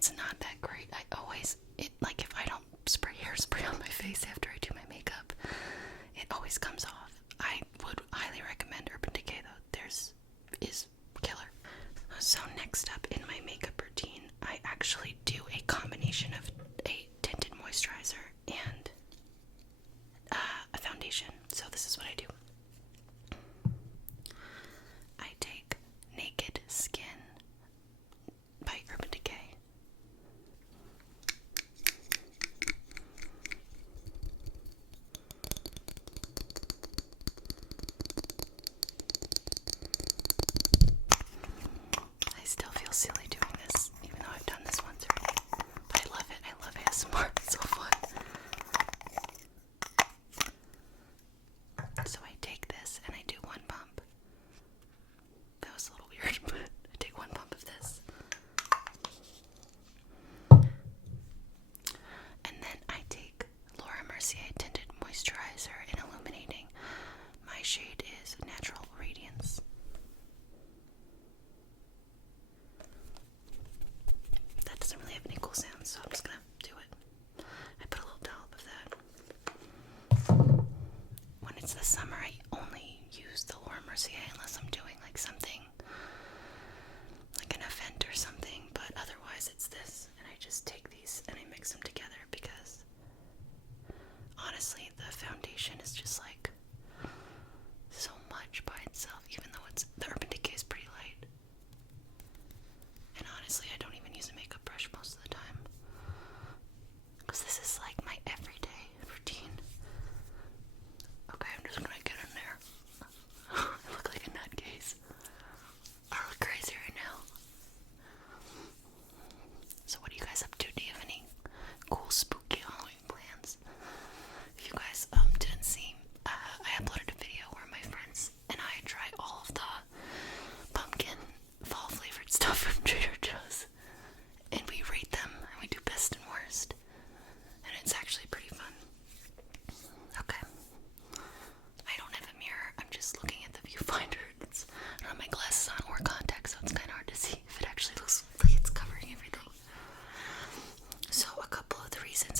it's not that great. Like if I don't spray hairspray on my face after I do my makeup, it always comes off. I would highly recommend Urban Decay though. Theirs is killer. So next up in my makeup routine, I actually do a combination of a tinted moisturizer and a foundation. So this is what I do. I take Naked Skin by Urban Decay. I still feel silly doing this, even though I've done this once already. But I love it. I love ASMR. It's so fun. So I take this and I do one pump. That was a little weird, but I take one pump of this. And then I take Laura Mercier Tinted Moisturizer and Illuminating. My shade is Natural Radiance. That doesn't really have any cool sounds, so I'm just gonna do it. I put a little dollop of that. When it's the summer, I only use the Laura Mercier unless I'm doing like something, like an event or something, but otherwise it's this. And I just take these and I mix them together because honestly, the foundation is just like so much by itself, even though the Urban Decay is pretty light. And honestly, I don't even use a makeup brush most of the time because this is like my everyday routine. Okay, I'm just gonna get in there. I look like a nutcase. I look crazy right now. So what are you guys up to? Do you have any cool spooky Halloween plans? If you guys didn't see, I uploaded a video where my friends and I try all of the pumpkin fall flavored stuff from Trader Joe's, and we rate them and we do best and worst, and it's actually pretty fun. Okay, I don't have a mirror, I'm just looking at the viewfinder. I don't have my glasses on or contacts, so it's kind of hard to see if it actually looks like it's covering everything. So a couple of the reasons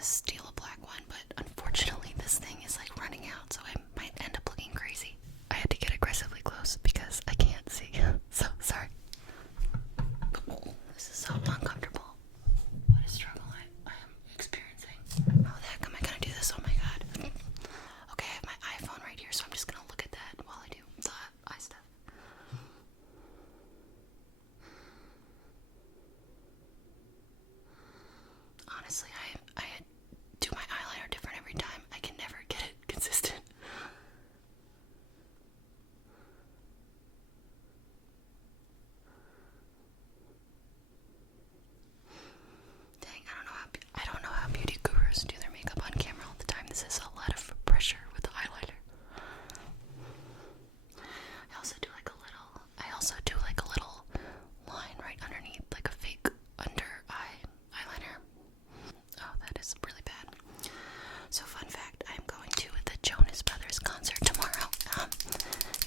gonna steal a black one, but unfortunately this thing is like running out, so I might end up looking crazy. I had to get aggressively close because I can't see. So sorry. This is so uncomfortable. What a struggle I am experiencing. How the heck am I gonna do this? Oh my god. Okay, I have my iPhone right here, so I'm just gonna look at that while I do the eye stuff. Honestly, I do my eyeliner different every time. I can never get it consistent. Dang, I don't know how beauty gurus do their makeup on camera all the time. This is a lot of pressure with the eyeliner. I also do like a little line right underneath, like a fake under eye eyeliner. Oh, that is really bad. So fun fact, I'm going to the Jonas Brothers concert tomorrow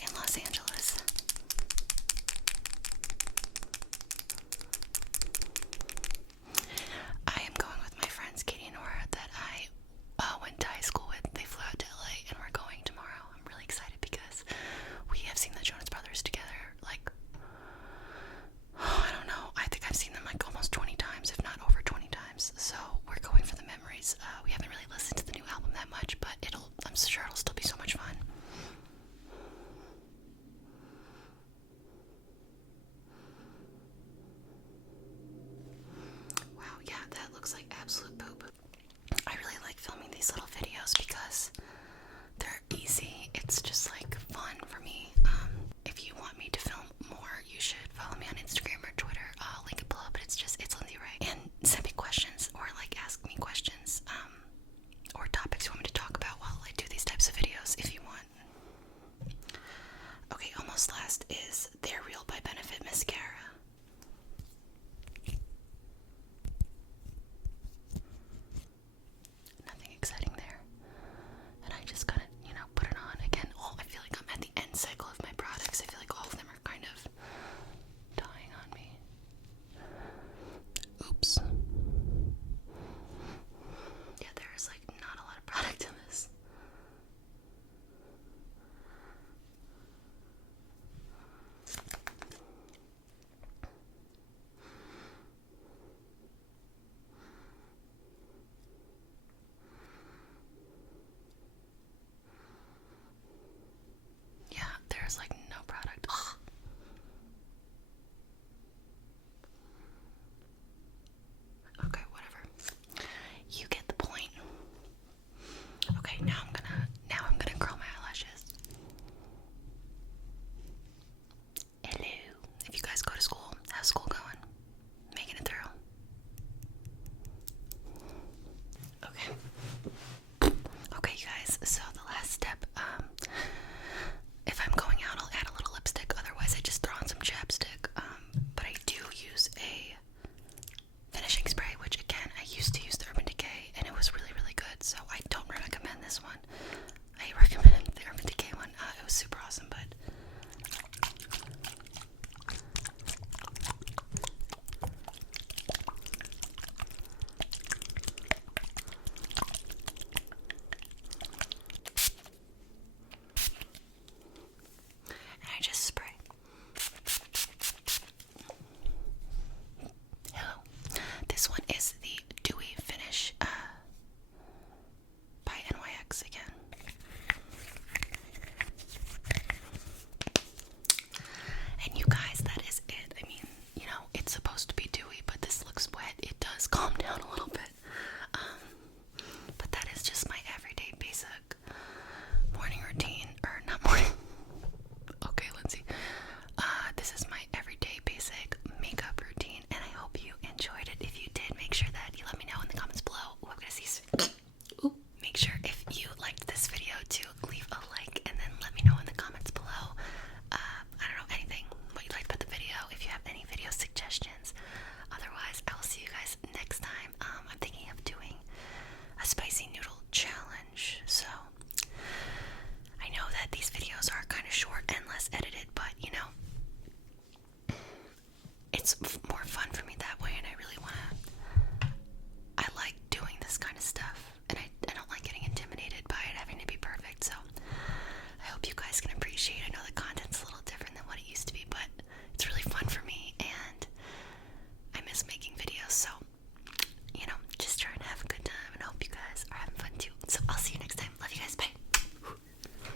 in Los Angeles. I am going with my friends Katie and Nora that I went to high school with. They flew out to LA and we're going tomorrow. I'm really excited because we have seen the Jonas Brothers together like, I don't know, I think I've seen them like almost 20 times, if not over 20 times. So we're going for the memories. We haven't really listened to the new album that much, but I'm sure it'll still be so much fun. Wow, yeah, that looks like absolute poop. I really like filming these little videos because they're easy. It's just like fun for me. If you want me to film more, you should follow me on Instagram or Twitter. I'll link it below, but it's Lyndsay Rae. And send me questions or like ask me questions, or topics you want me to talk about while I do these types of videos if you want. Okay, almost last is They're Real by Benefit Mascara. Nothing exciting there. And I just gotta, put it on. Again, I feel like I'm at the end cycle of my products. I feel like all of them are kind of dying on me. Oops. Yeah, there's like not a lot of product in this. Yeah, there's like no product. Ugh. Okay, whatever. You get the point. Okay, now I'm gonna curl my eyelashes. Hello. If you guys go to school, how's school going? Making it through? Okay, you guys, so the last step, if I'm going out, I'll add a little lipstick, otherwise I just throw on some chapstick, but I do use a finishing spray, which again, I used to use the Urban Decay, and it was really, really good, so I don't recommend this one. I recommend the Urban Decay one. It was super awesome, but and I just spray. Hello. This one is the Dewy Finish by NYX again. And you guys, that is it. I mean, it's supposed to be dewy, but this looks wet. It does calm down a little bit. But that is just my everyday basic morning routine, or not morning. Okay, Lyndsay. This is my everyday basic makeup routine, and I hope you enjoyed it. If you did, make sure that you let me know in the comments below. Ooh, I'm gonna see. Ooh, make sure if you liked this video to leave a like, and then let me know in the comments below. I don't know, anything, what you liked about the video, if you have any video suggestions. Otherwise, I will see you guys next time. I'm thinking of doing a spicy noodle challenge, so I know that these videos are kind of short and less edited, but it's more fun for me that way.